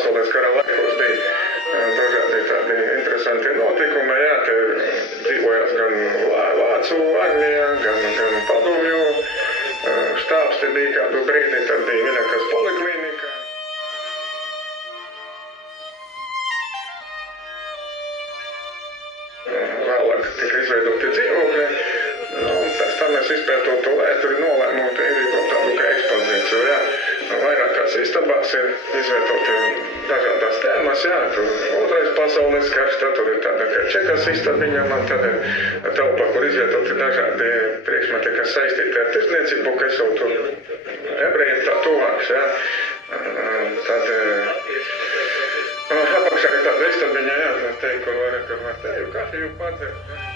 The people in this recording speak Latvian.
pasaules kara laikos bija dažādi tādi interesanti notikumi. Jā, te dzīvojās gan Vācu armijā, gan padomju štābs te bija kādu brīdi, tad bija Viļakas poliklinika. Vēlāk tika izveidoti dzīvokļi, un pēc tam mēs izpētot to vēsturi nolēmām izveidot tādu kā ekspozīciju, jā. Vairākās istabās ir izvietoti dažādās tēmas, jā, tur otrais pasaules karš, tad tur ir tāda kā Čekas istabiņa, un tad ir telpa, kur izvietoti dažādi priekšmeti, kas saistīti ar tirdzniecību, kas jau tur ebrejiem tā tuvāks, jā. Tad apakšā ir tāda istabiņa, jā, te, kur var teju, kafiju padzert, jā.